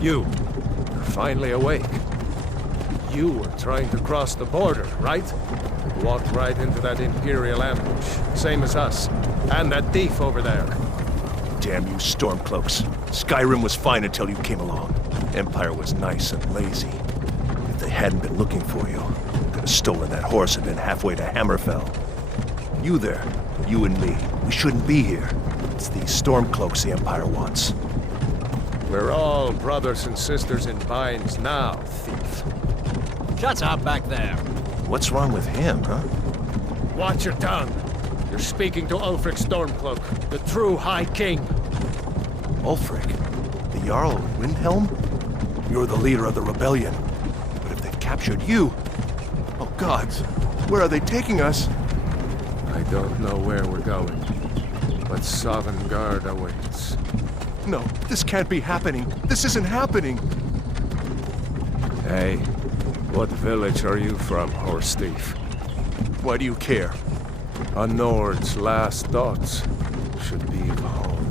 You're finally awake. You were trying to cross the border, right? Walked right into that Imperial ambush, same as us. And that thief over there. Damn you Stormcloaks. Skyrim was fine until you came along. Empire was nice and lazy. If they hadn't been looking for you, could have stolen that horse and been halfway to Hammerfell. You there, you and me, we shouldn't be here. It's these Stormcloaks the Empire wants. We're all brothers and sisters in binds now, thief. Shut up back there. What's wrong with him, huh? Watch your tongue. You're speaking to Ulfric Stormcloak, the true High King. Ulfric? The Jarl of Windhelm? You're the leader of the rebellion. But if they've captured you... Oh gods, where are they taking us? I don't know where we're going, but Sovngarde awaits. No, this can't be happening. This isn't happening. Hey, what village are you from, horse thief? Why do you care? A Nord's last thoughts should be of home.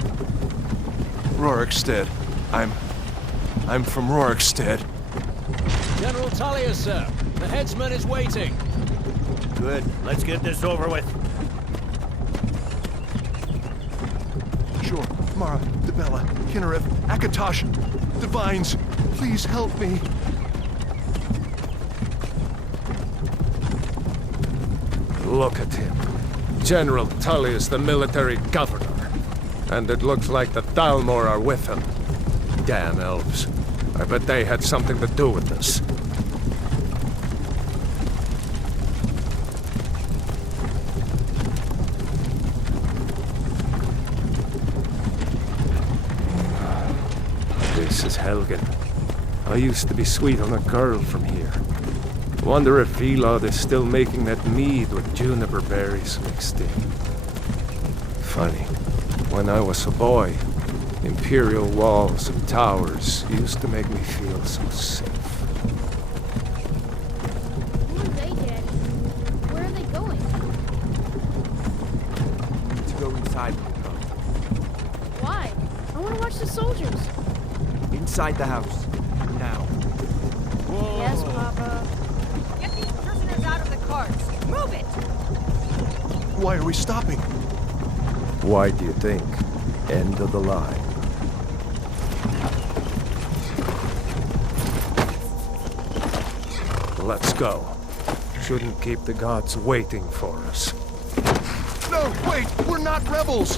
Rorikstead. I'm from Rorikstead. General Tullius, sir. The headsman is waiting. Good. Let's get this over with. Sure. Mara, Dibella, Kinnereth, Akatosh, Divines, please help me. Look at him. General Tullius, the military governor. And it looks like the Thalmor are with him. Damn elves. I bet they had something to do with this. This is Helgen. I used to be sweet on a girl from here. Wonder if Vilod is still making that mead with juniper berries mixed in. Funny, when I was a boy, Imperial walls and towers used to make me feel so safe. Who are they, Daddy? Where are they going? We need to go inside. Why? I want to watch the soldiers. Inside the house. Now. Yes, Papa. Get these prisoners out of the carts. Move it! Why are we stopping? Why do you think? End of the line. Let's go. Shouldn't keep the gods waiting for us. No, wait! We're not rebels!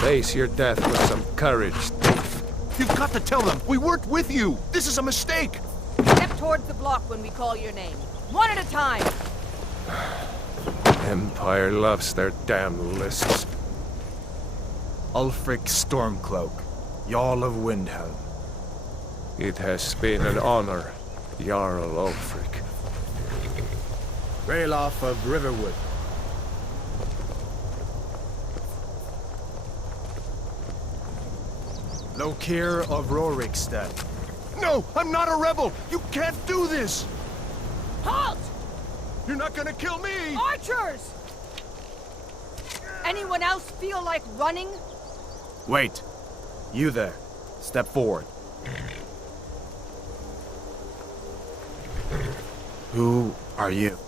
Face your death with some courage, thief. You've got to tell them! We weren't with you! This is a mistake! Step towards the block when we call your name. One at a time! Empire loves their damn lists. Ulfric Stormcloak, Jarl of Windhelm. It has been an honor, Jarl Ulfric. Ralof of Riverwood. Lokir of Rorikstead. No! I'm not a rebel! You can't do this! Halt! You're not gonna kill me! Archers! Anyone else feel like running? Wait. You there. Step forward. Who are you?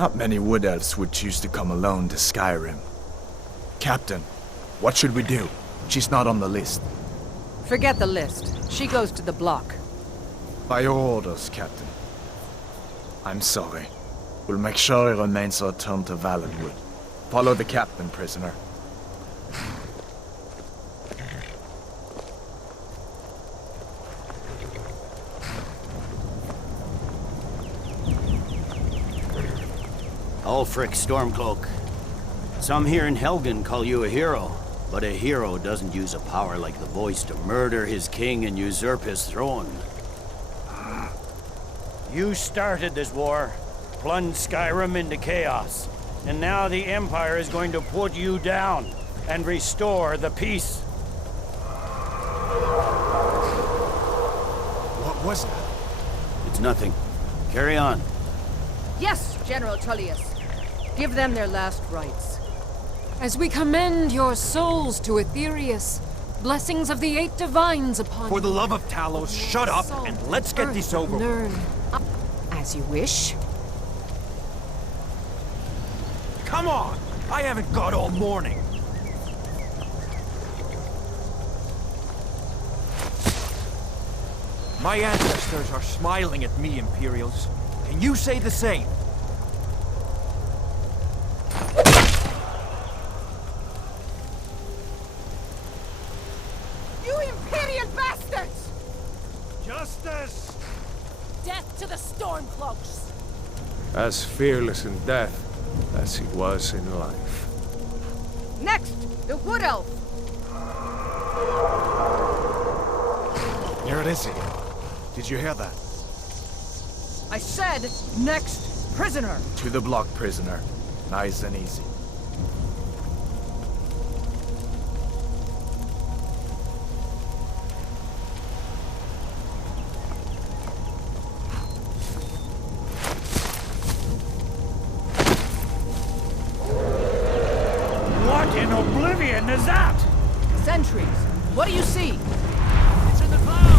Not many wood elves would choose to come alone to Skyrim. Captain, what should we do? She's not on the list. Forget the list. She goes to the block. By your orders, Captain. I'm sorry. We'll make sure he remains returned to Valenwood. Follow the captain, prisoner. Ulfric Stormcloak. Some here in Helgen call you a hero, but a hero doesn't use a power like the voice to murder his king and usurp his throne. You started this war, plunged Skyrim into chaos, and now the Empire is going to put you down and restore the peace. What was that? It's nothing. Carry on. Yes, General Tullius. Give them their last rites. As we commend your souls to Aetherius, blessings of the eight divines upon For you. the love of Talos, shut up and let's get this over with. Learn. As you wish. Come on! I haven't got all morning. My ancestors are smiling at me, Imperials. Can you say the same? You Imperial bastards! Justice! Death to the Stormcloaks! As fearless in death as he was in life. Next, the Wood Elf. Here it is again. Did you hear that? I said, next, prisoner. To the block, prisoner. Nice and easy. What in oblivion is that? Sentries, what do you see? It's in the clouds!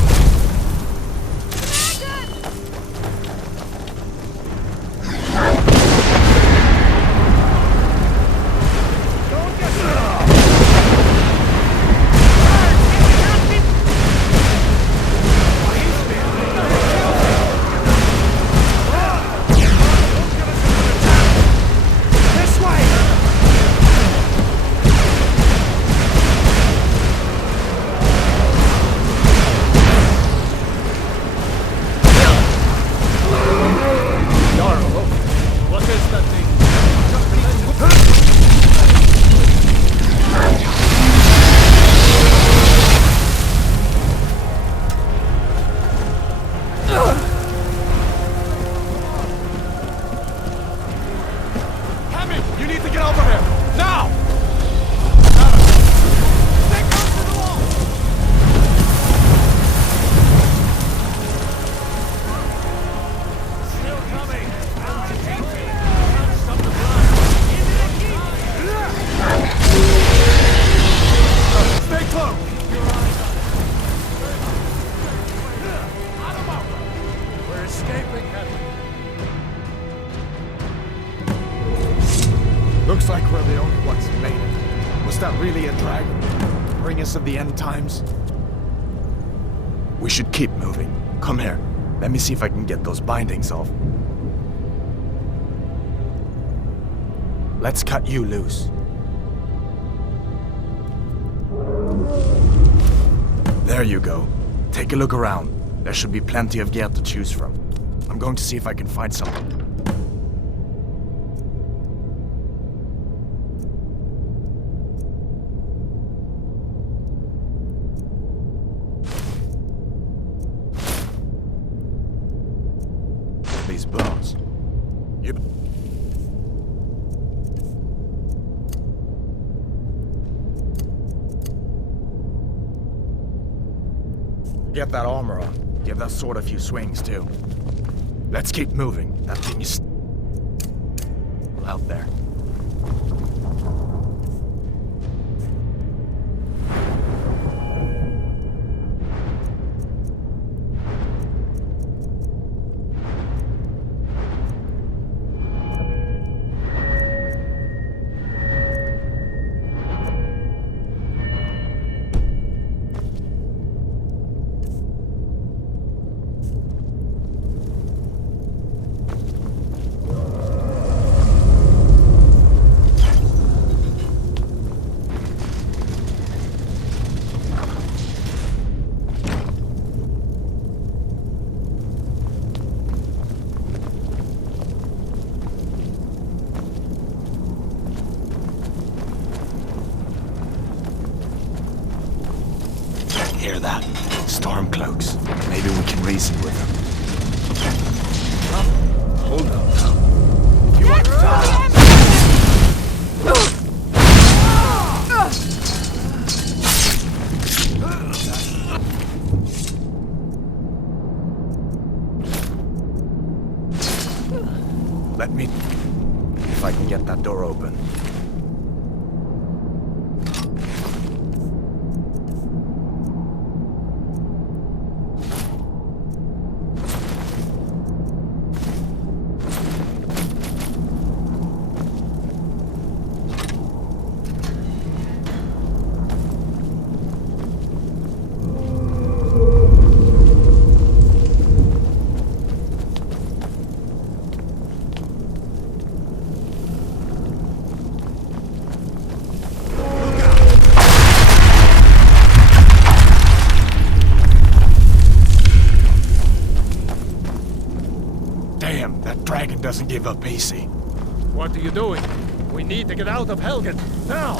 Looks like we're the only ones who made it. Was that really a dragon? Bring us of the end times? We should keep moving. Come here. Let me see if I can get those bindings off. Let's cut you loose. There you go. Take a look around. There should be plenty of gear to choose from. I'm going to see if I can find something. These bones. You... Get that armor on. Give that sword a few swings, too. Let's keep moving. That thing is... out there. Hear that? Stormcloaks. Maybe we can reason with them. Hold on. You want Let me... if I can get that door open. Damn, that dragon doesn't give up easy. What are you doing? We need to get out of Helgen, now!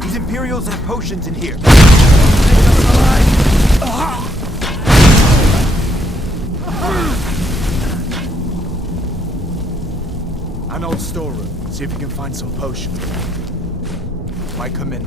These Imperials have potions in here. An old storeroom. See if you can find some potion. Might come in.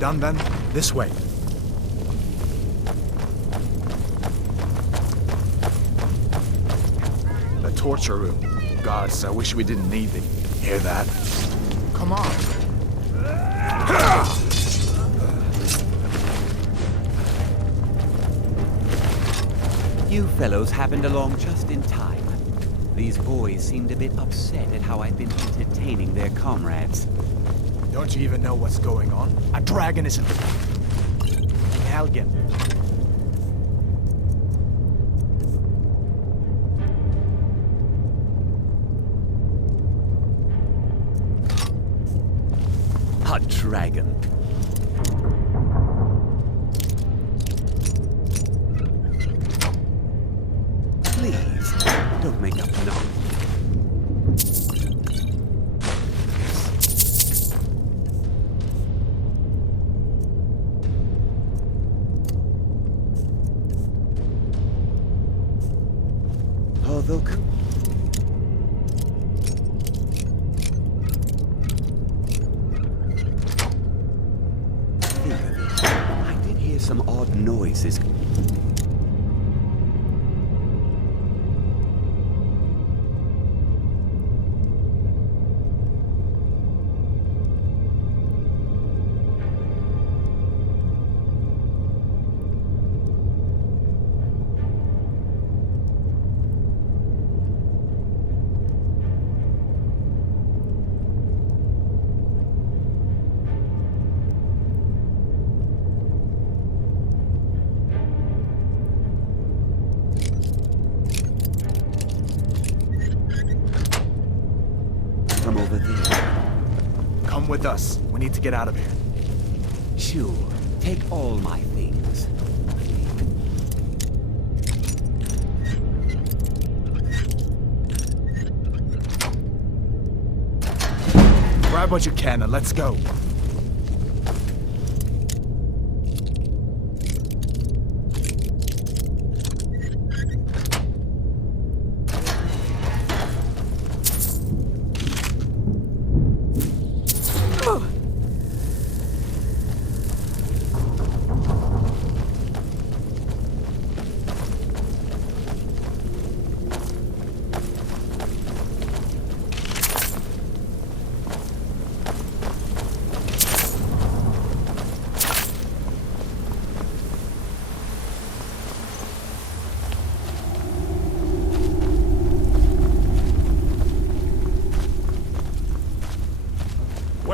Done then? This way. The torture room. Gods, I wish we didn't need them. Hear that? Come on. You fellows happened along just in time. These boys seemed a bit upset at how I'd been entertaining their comrades. Don't you even know what's going on? A dragon is in Helgen. A dragon. Please, don't make up noise. Although, I did hear some odd noises. From over there. Come with us. We need to get out of here. Sure, take all my things. Grab what you can and let's go.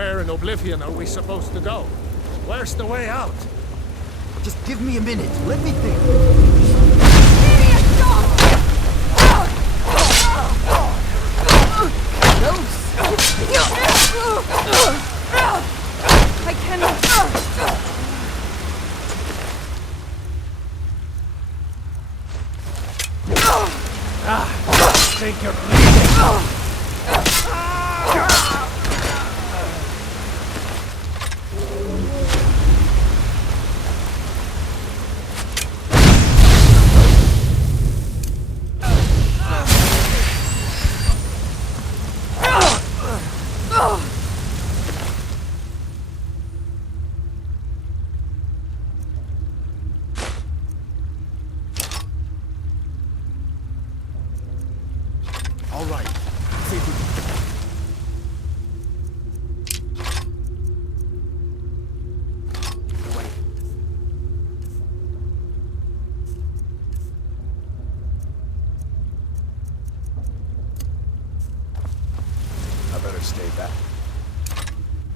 Where in Oblivion are we supposed to go? Where's the way out? Just give me a minute. Let me think. I cannot. I think you're bleeding. All right. See if we can... Away. I better stay back.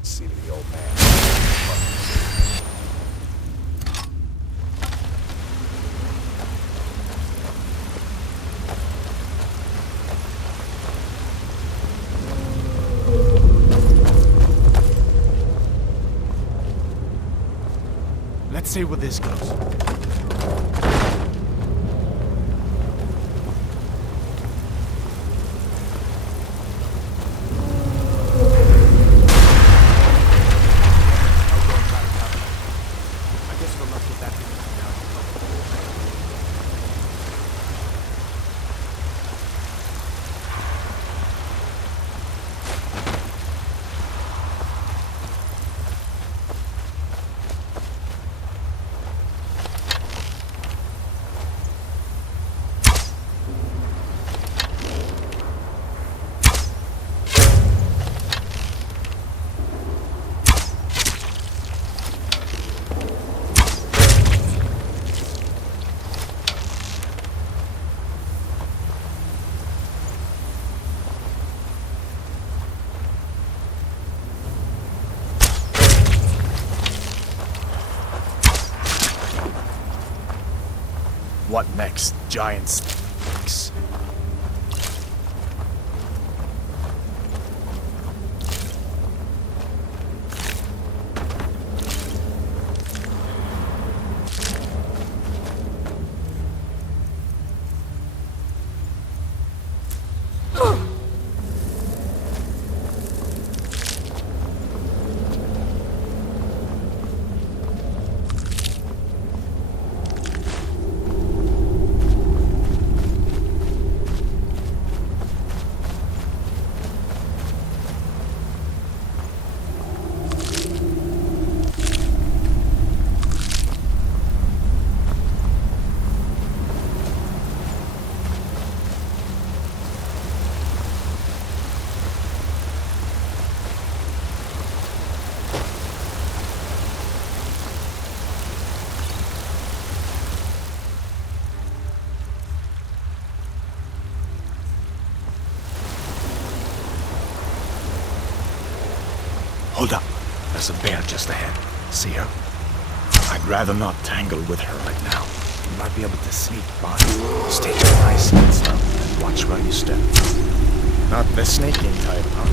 See to the old man. Let's see where this goes. I guess we're lucky that didn't come out. What next, giants? Hold up. There's a bear just ahead. See her? I'd rather not tangle with her right now. You might be able to sneak by. Stay nice and slow and watch where you step. Not the snaking type, huh?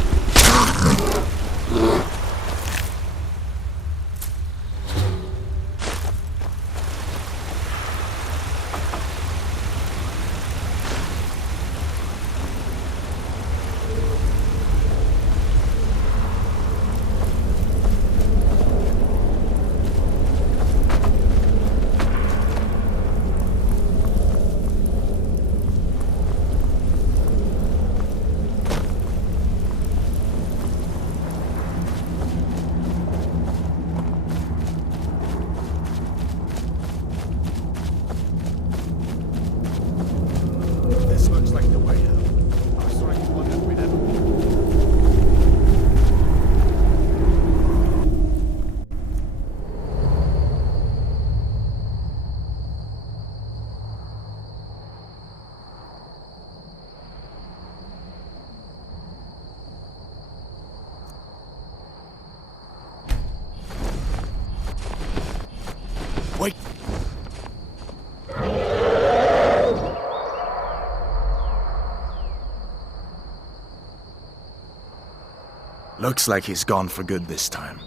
Looks like he's gone for good this time.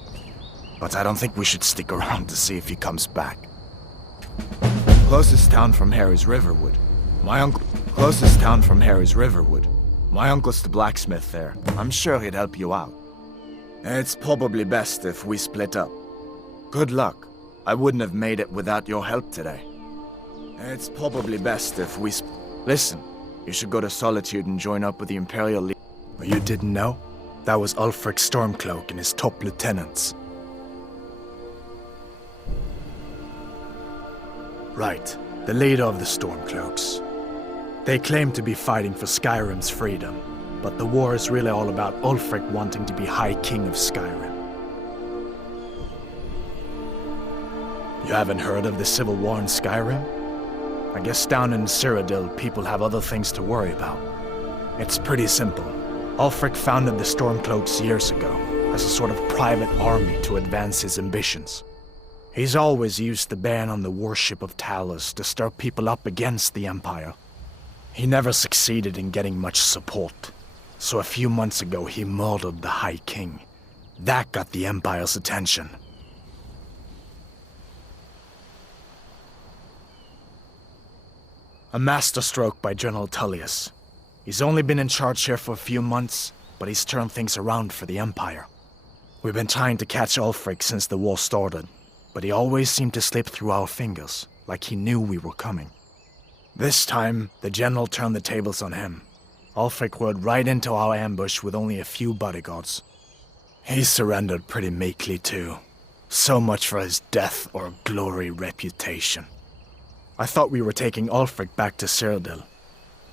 But I don't think we should stick around to see if he comes back. Closest town from here is Riverwood. Closest town from here is Riverwood. My uncle's the blacksmith there. I'm sure he'd help you out. It's probably best if we split up. Good luck. I wouldn't have made it without your help today. It's probably best if we Listen, you should go to Solitude and join up with the Imperial League. But you didn't know? That was Ulfric Stormcloak and his top lieutenants. Right, the leader of the Stormcloaks. They claim to be fighting for Skyrim's freedom, but the war is really all about Ulfric wanting to be High King of Skyrim. You haven't heard of the civil war in Skyrim? I guess down in Cyrodiil, people have other things to worry about. It's pretty simple. Ulfric founded the Stormcloaks years ago as a sort of private army to advance his ambitions. He's always used the ban on the worship of Talos to stir people up against the Empire. He never succeeded in getting much support, so a few months ago he murdered the High King. That got the Empire's attention. A masterstroke by General Tullius. He's only been in charge here for a few months, but he's turned things around for the Empire. We've been trying to catch Ulfric since the war started, but he always seemed to slip through our fingers, like he knew we were coming. This time, the general turned the tables on him. Ulfric rode right into our ambush with only a few bodyguards. He surrendered pretty meekly too. So much for his death or glory reputation. I thought we were taking Ulfric back to Cyrodiil,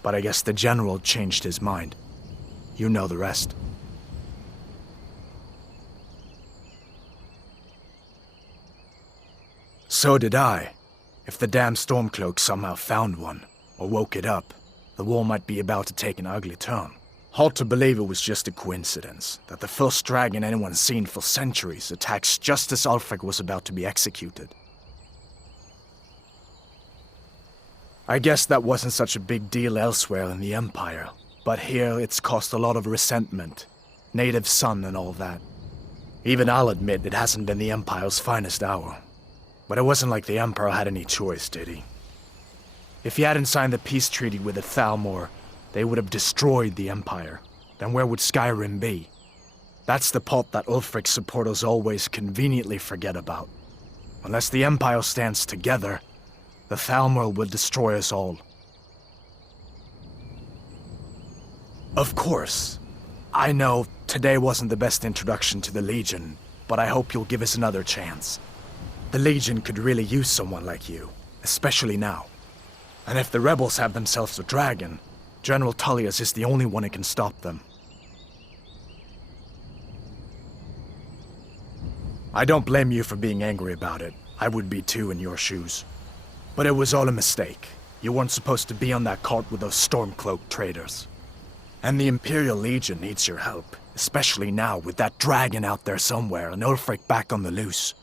but I guess the general changed his mind. You know the rest. So did I. If the damn Stormcloak somehow found one, or woke it up, the war might be about to take an ugly turn. Hard to believe it was just a coincidence, that the first dragon anyone's seen for centuries attacks just as Ulfric was about to be executed. I guess that wasn't such a big deal elsewhere in the Empire, but here it's caused a lot of resentment. Native son and all that. Even I'll admit it hasn't been the Empire's finest hour. But it wasn't like the Emperor had any choice, did he? If he hadn't signed the peace treaty with the Thalmor, they would have destroyed the Empire. Then where would Skyrim be? That's the part that Ulfric's supporters always conveniently forget about. Unless the Empire stands together, the Thalmor will destroy us all. Of course. I know today wasn't the best introduction to the Legion, but I hope you'll give us another chance. The Legion could really use someone like you, especially now. And if the rebels have themselves a dragon, General Tullius is the only one who can stop them. I don't blame you for being angry about it. I would be too in your shoes. But it was all a mistake. You weren't supposed to be on that cart with those Stormcloak traitors. And the Imperial Legion needs your help, especially now with that dragon out there somewhere and Ulfric back on the loose.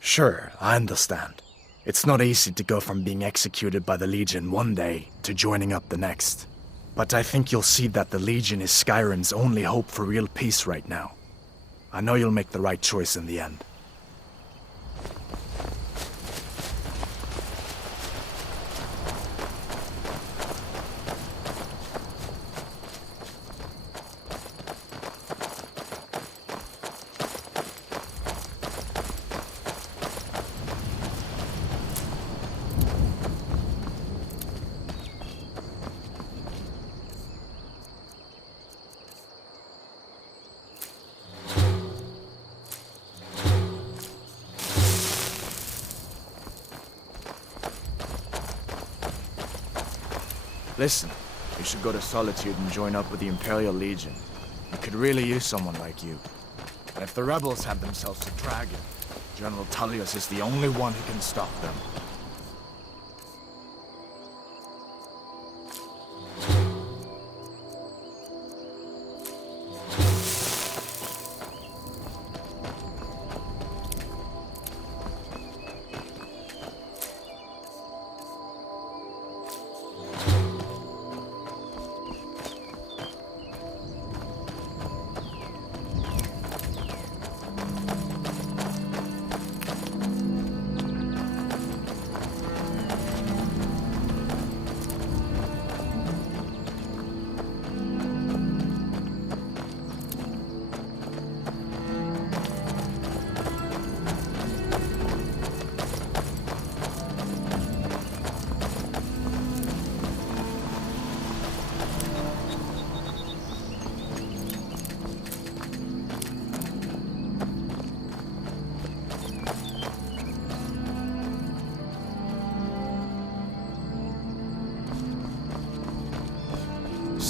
Sure, I understand. It's not easy to go from being executed by the Legion one day to joining up the next. But I think you'll see that the Legion is Skyrim's only hope for real peace right now. I know you'll make the right choice in the end. Listen, you should go to Solitude and join up with the Imperial Legion. We could really use someone like you. And if the rebels have themselves a dragon, General Tullius is the only one who can stop them.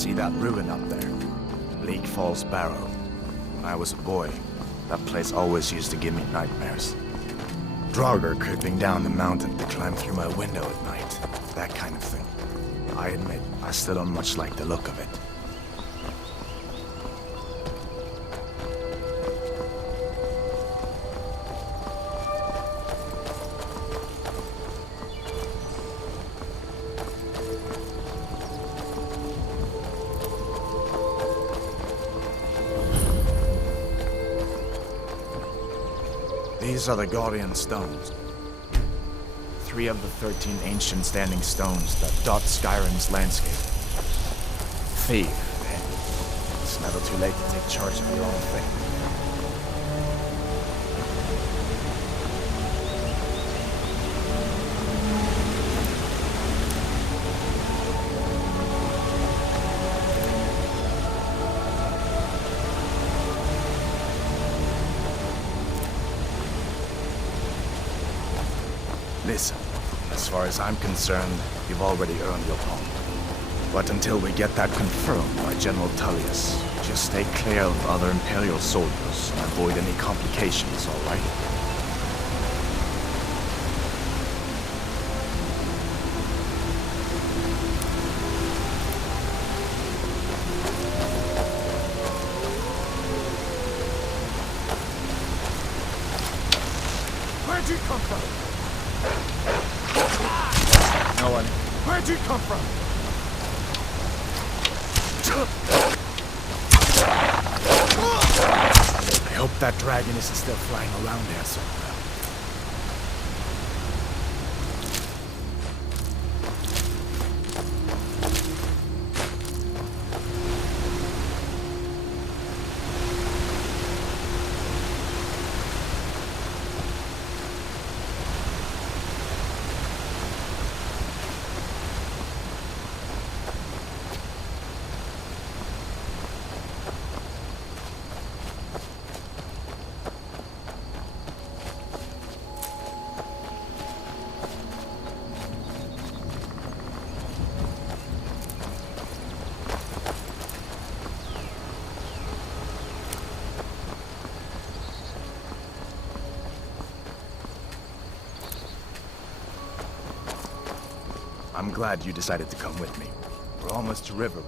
See that ruin up there? Bleak Falls Barrow. When I was a boy, that place always used to give me nightmares. Draugr creeping down the mountain to climb through my window at night. That kind of thing. I admit, I still don't much like the look of it. These are the Gaudian stones. 3 of the 13 ancient standing stones that dot Skyrim's landscape. Thief, then. It's never too late to take charge of your own fate. Listen, as far as I'm concerned, you've already earned your palm. But until we get that confirmed by General Tullius, just stay clear of other Imperial soldiers and avoid any complications, all right? Where'd you come from? No one. Where'd you come from? I hope that dragon isn't still flying around there somewhere. I'm glad you decided to come with me. We're almost to Riverwood.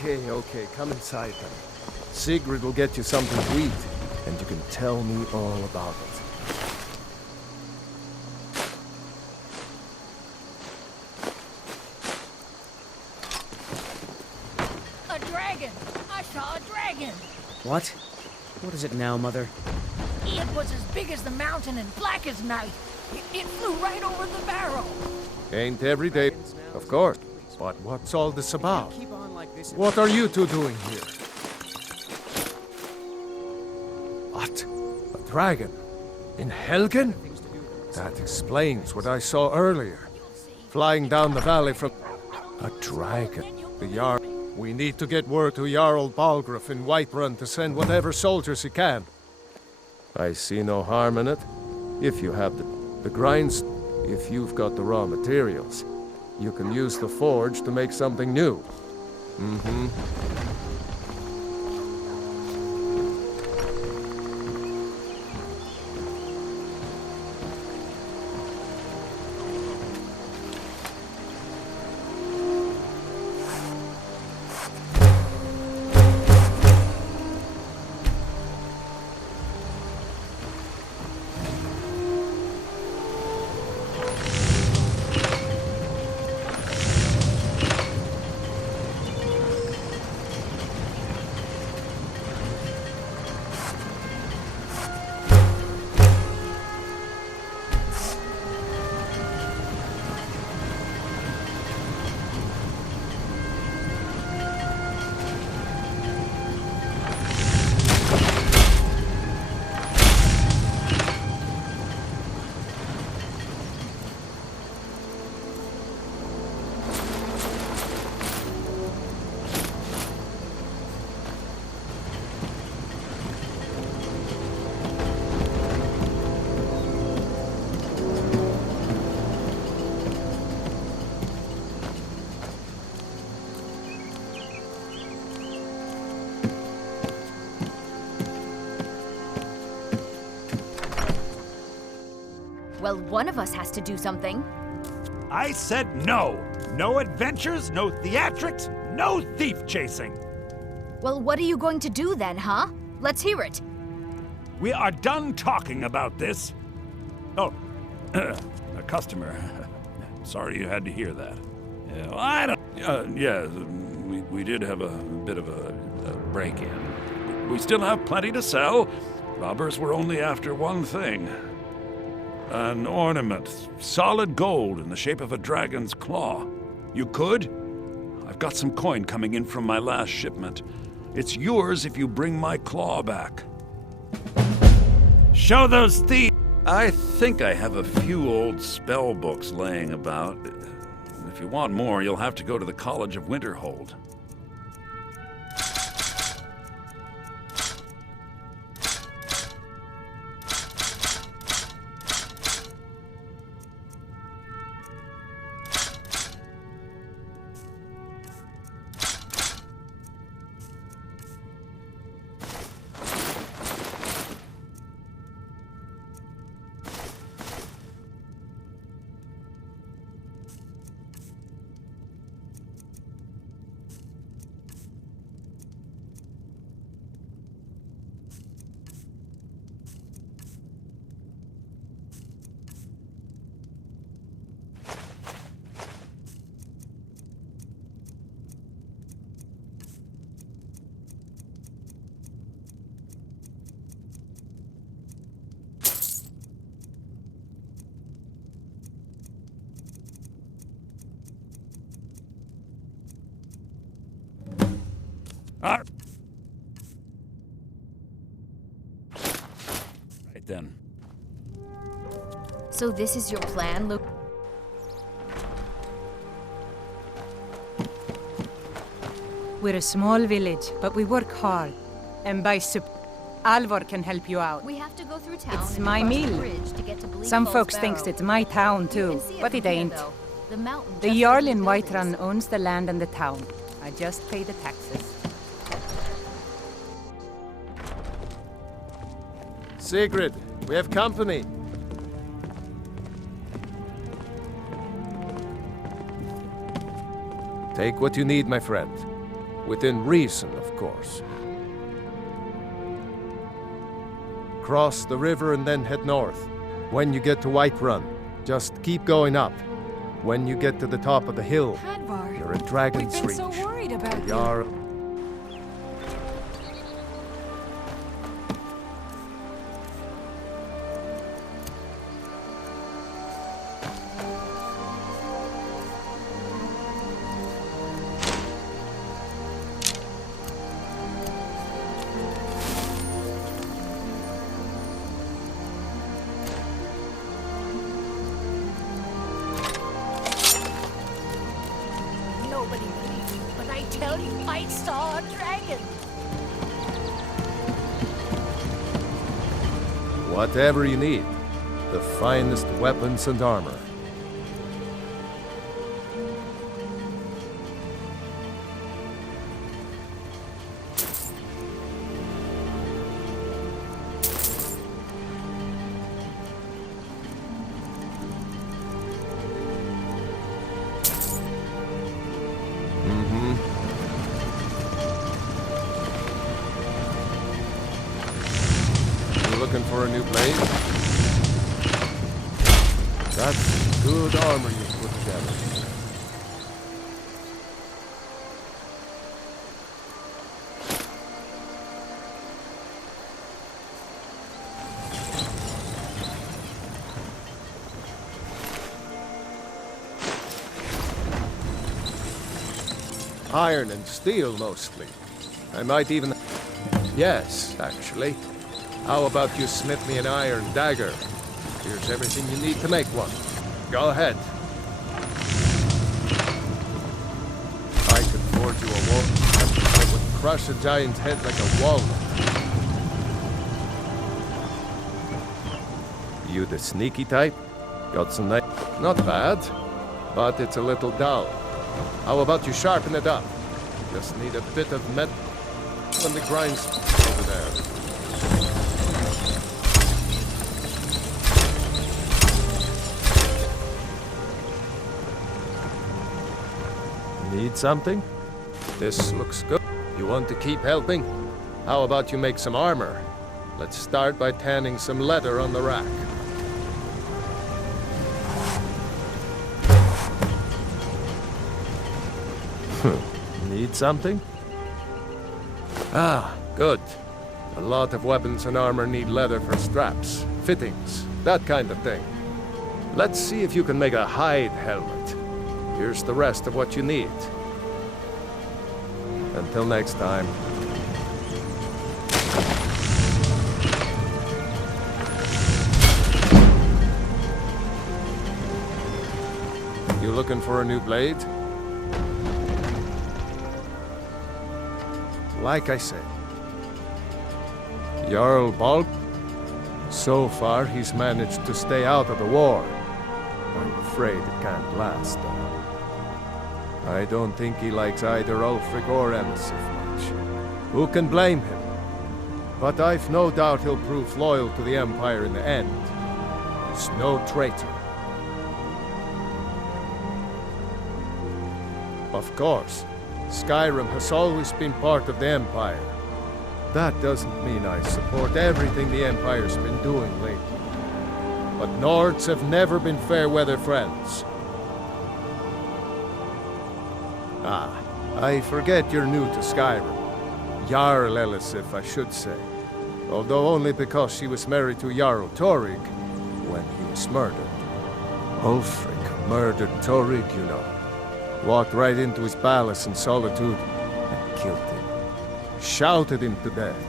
Okay, come inside then. Sigrid will get you something to eat, and you can tell me all about it. A dragon! I saw a dragon! What? What is it now, Mother? It was as big as the mountain and black as night. It flew right over the barrow. Ain't every day, of course. But what's all this about? What are you two doing here? What? A dragon? In Helgen? That explains what I saw earlier. Flying down the valley from... A dragon. The Jarl... We need to get word to Jarl Balgruuf in Whiterun to send whatever soldiers he can. I see no harm in it. If you have the grinds, if you've got the raw materials, you can use the forge to make something new. Well, one of us has to do something. I said no! No adventures, no theatrics, no thief chasing! Well, what are you going to do then, huh? Let's hear it. We are done talking about this. Oh, a customer. Sorry you had to hear that. Yeah, well, I don't... yeah, we did have a bit of a break-in. We still have plenty to sell. Robbers were only after one thing. An ornament, solid gold in the shape of a dragon's claw. You could? I've got some coin coming in from my last shipment. It's yours if you bring my claw back. Show those thieves! I think I have a few old spell books laying about. If you want more, you'll have to go to the College of Winterhold. Right then. So this is your plan, Luke? We're a small village, but we work hard. And by Alvor can help you out. We have to go through town. It's and my across the meal. bridge to get to Bleak Some Falls folks Barrow. thinks it's my town You too, can see but from it here, ain't. though. The mountain The just Jarl over in the Whiterun buildings. owns the land and the town. I just pay the taxes. Sigrid, we have company. Take what you need, my friend. Within reason, of course. Cross the river and then head north. When you get to Whiterun, just keep going up. When you get to the top of the hill, Hadvar, you're at Dragon's we've been Reach. so worried about you. Jarl. Nobody believes you, but I tell you, I saw a dragon. Whatever you need. The finest weapons and armor. Looking for a new blade? That's good armor you put together. Iron and steel, mostly. I might even... Yes, actually. How about you smith me an iron dagger? Here's everything you need to make one. Go ahead. I could forge you a walnut that would crush a giant's head like a walnut. You the sneaky type? Got some nice... Not bad, but it's a little dull. How about you sharpen it up? Just need a bit of metal when the grind's over there. Need something? This looks good. You want to keep helping? How about you make some armor? Let's start by tanning some leather on the rack. Need something? Ah, good. A lot of weapons and armor need leather for straps, fittings, that kind of thing. Let's see if you can make a hide helmet. Here's the rest of what you need. Until next time. You looking for a new blade? Like I said, Jarl Balk, so far he's managed to stay out of the war. I'm afraid it can't last, though. I don't think he likes either Ulfric or Elisif much. Who can blame him? But I've no doubt he'll prove loyal to the Empire in the end. He's no traitor. Of course, Skyrim has always been part of the Empire. That doesn't mean I support everything the Empire's been doing lately. But Nords have never been fair-weather friends. Ah, I forget you're new to Skyrim. Jarl Elisif, I should say. Although only because she was married to Jarl Torygg when he was murdered. Ulfric murdered Torygg, you know. Walked right into his palace in solitude and killed him. Shouted him to death,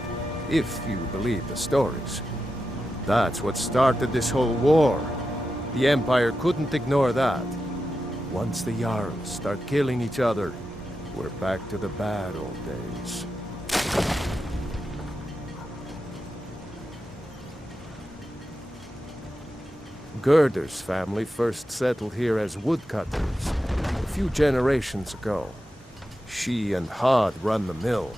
if you believe the stories. That's what started this whole war. The Empire couldn't ignore that. Once the Jarls start killing each other, we're back to the bad old days. Gerder's family first settled here as woodcutters a few generations ago. She and Hod run the mill.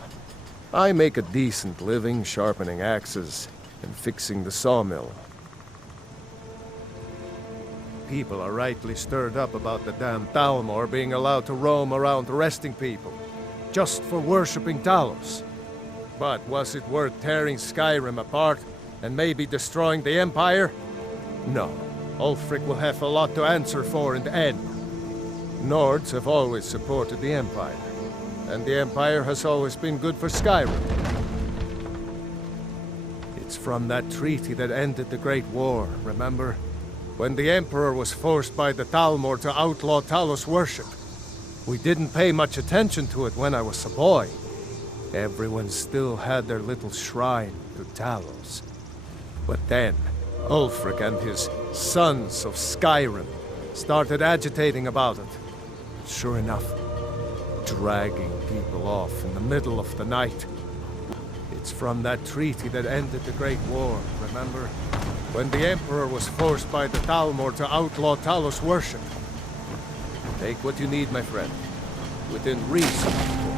I make a decent living sharpening axes and fixing the sawmill. People are rightly stirred up about the damn Thalmor being allowed to roam around arresting people, just for worshipping Talos. But was it worth tearing Skyrim apart and maybe destroying the Empire? No. Ulfric will have a lot to answer for in the end. Nords have always supported the Empire, and the Empire has always been good for Skyrim. It's from that treaty that ended the Great War, remember? When the Emperor was forced by the Thalmor to outlaw Talos worship. We didn't pay much attention to it when I was a boy. Everyone still had their little shrine to Talos. But then, Ulfric and his Sons of Skyrim started agitating about it. Sure enough, dragging people off in the middle of the night. It's from that treaty that ended the Great War, remember? When the Emperor was forced by the Thalmor to outlaw Talos worship. Take what you need, my friend. Within reason, of course.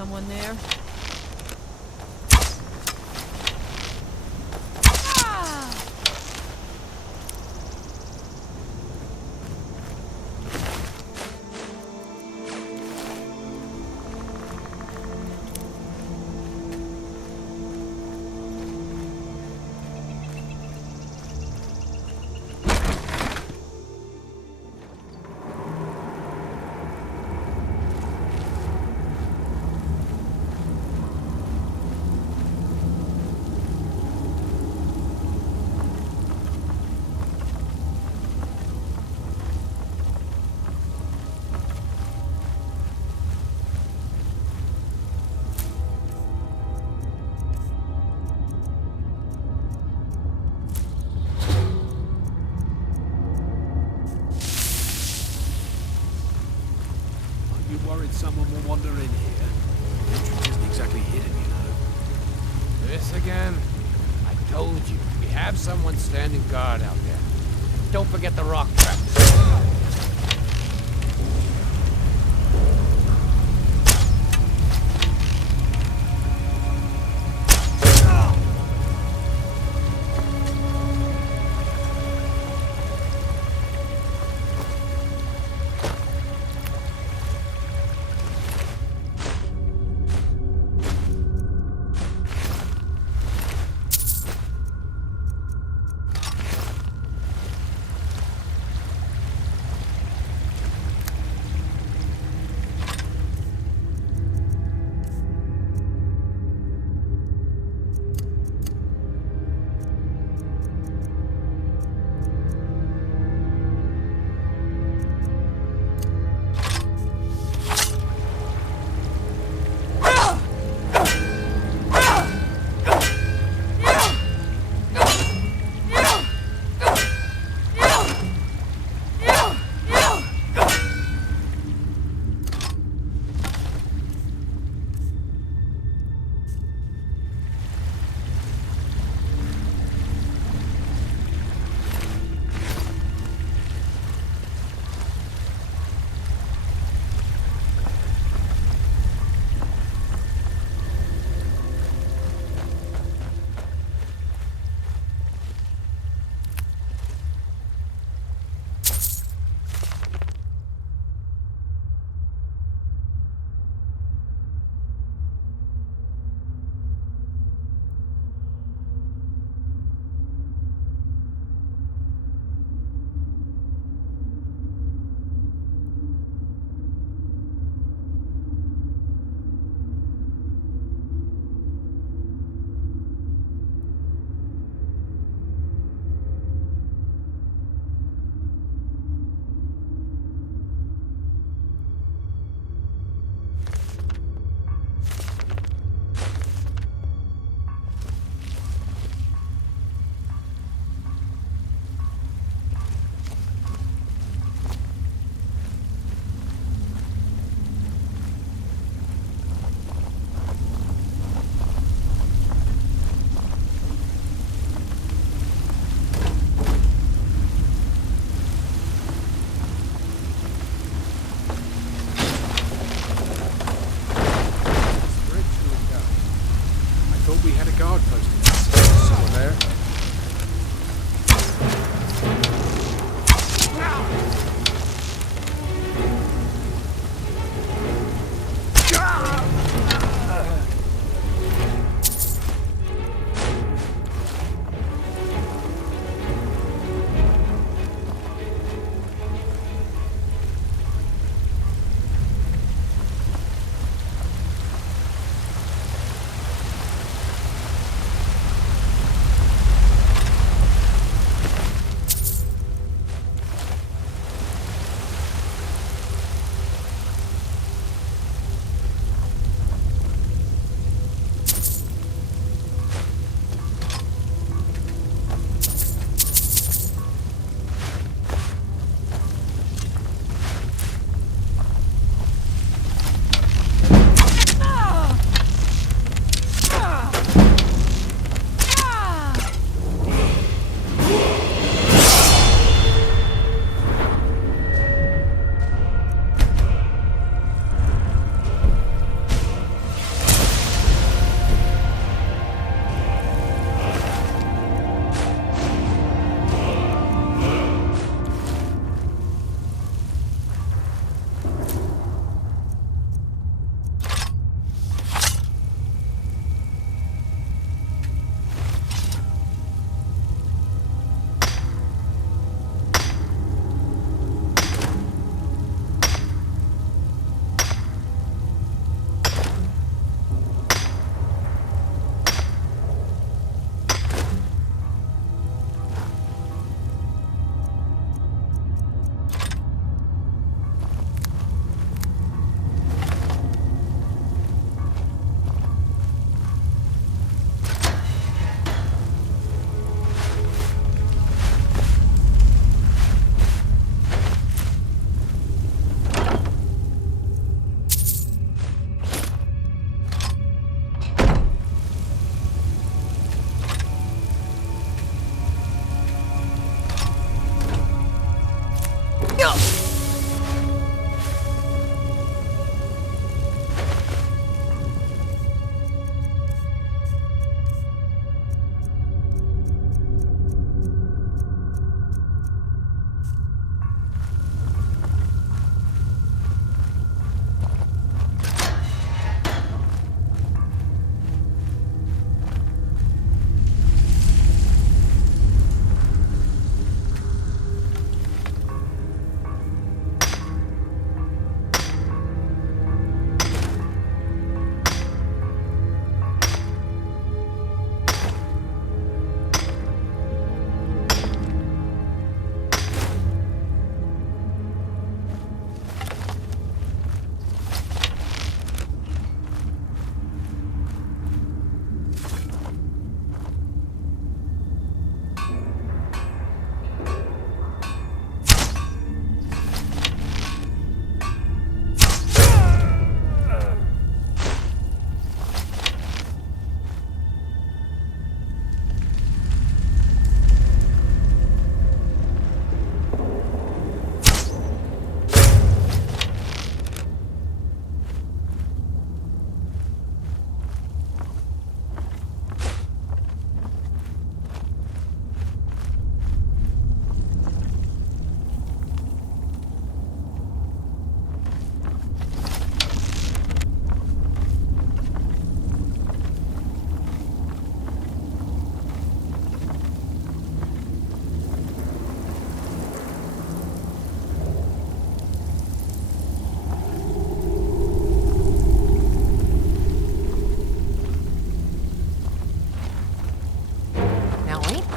Someone there? wander in here. The entrance isn't exactly hidden, you know. This again? I told you, we have someone standing guard out there. Don't forget the rock traps.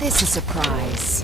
this a surprise?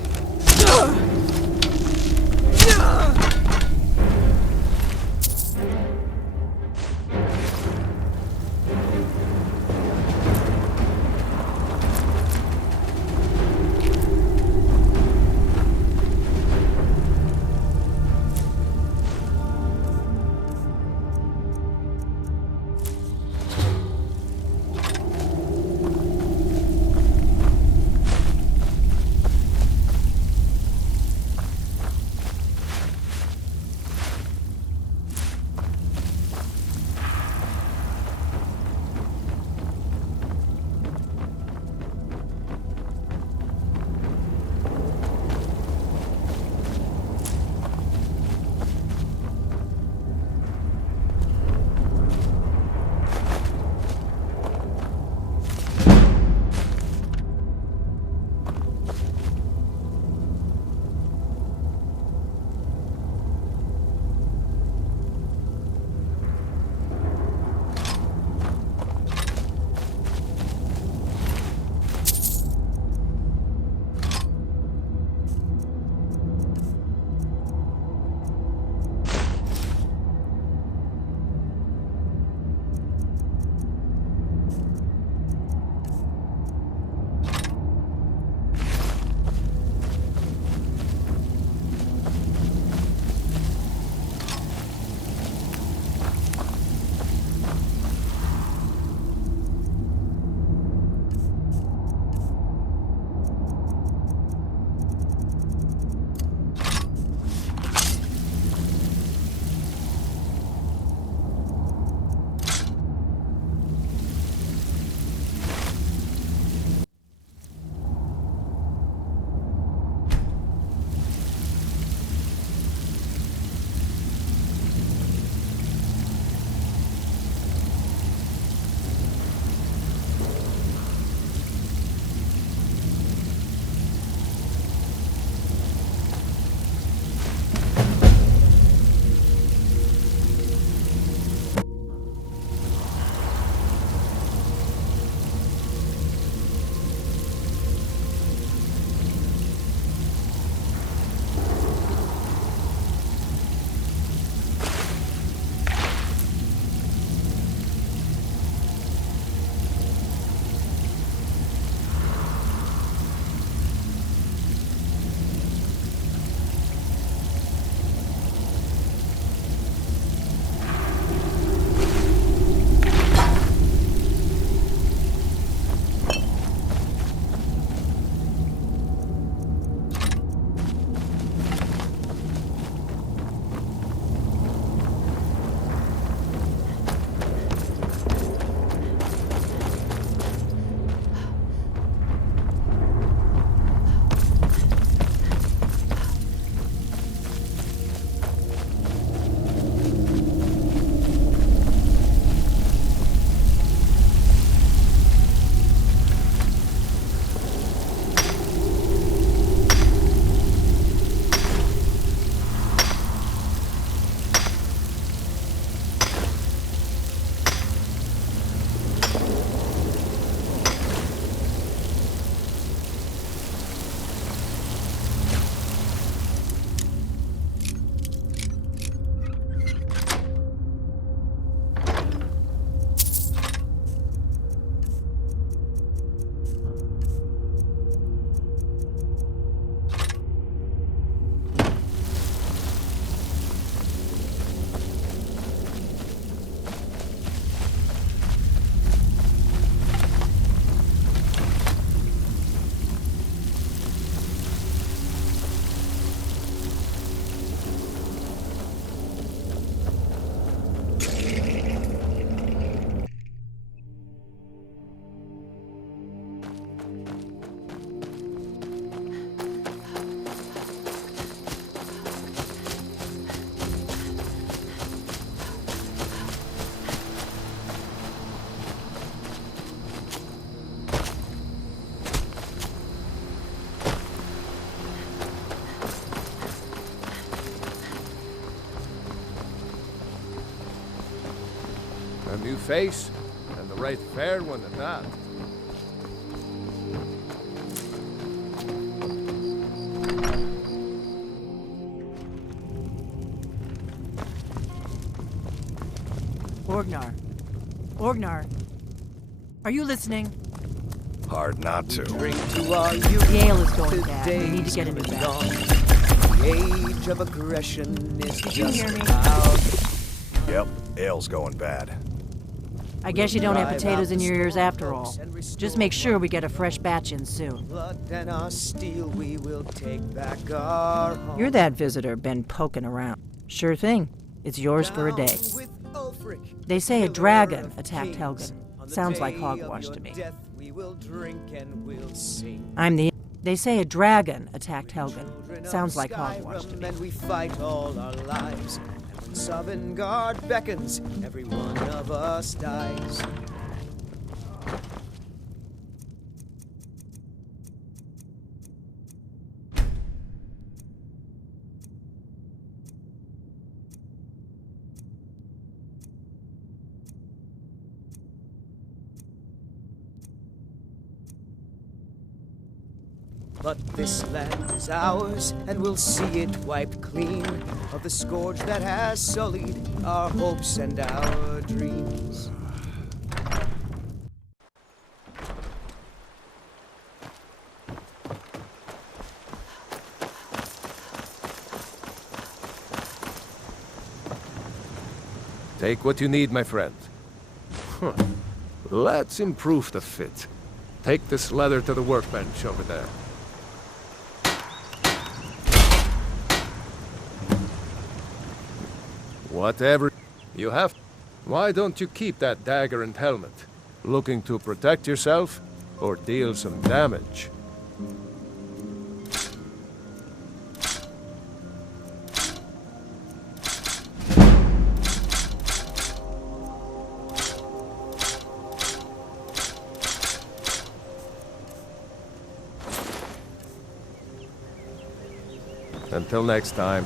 A new face, and the right fair one at that. Orgnar. Orgnar. Are you listening? Hard not to. The ale is going bad. We need to get into bed. The age of aggression is Did you hear me? Yep, ale's going bad. I guess you don't have potatoes in your ears after all. Just make sure we get a fresh batch in soon. You're that visitor been poking around. Sure thing. It's yours for a day. They say a dragon attacked Helgen. Sounds like hogwash to me. They say a dragon attacked Helgen. Sounds like hogwash to me. And we fight all our lives. And when Sovngarde beckons, every one of us dies. But this land is ours, and we'll see it wiped clean of the scourge that has sullied our hopes and our dreams. Take what you need, my friend. Huh. Let's improve the fit. Take this leather to the workbench over there. Whatever you have, why don't you keep that dagger and helmet? Looking to protect yourself or deal some damage? Until next time.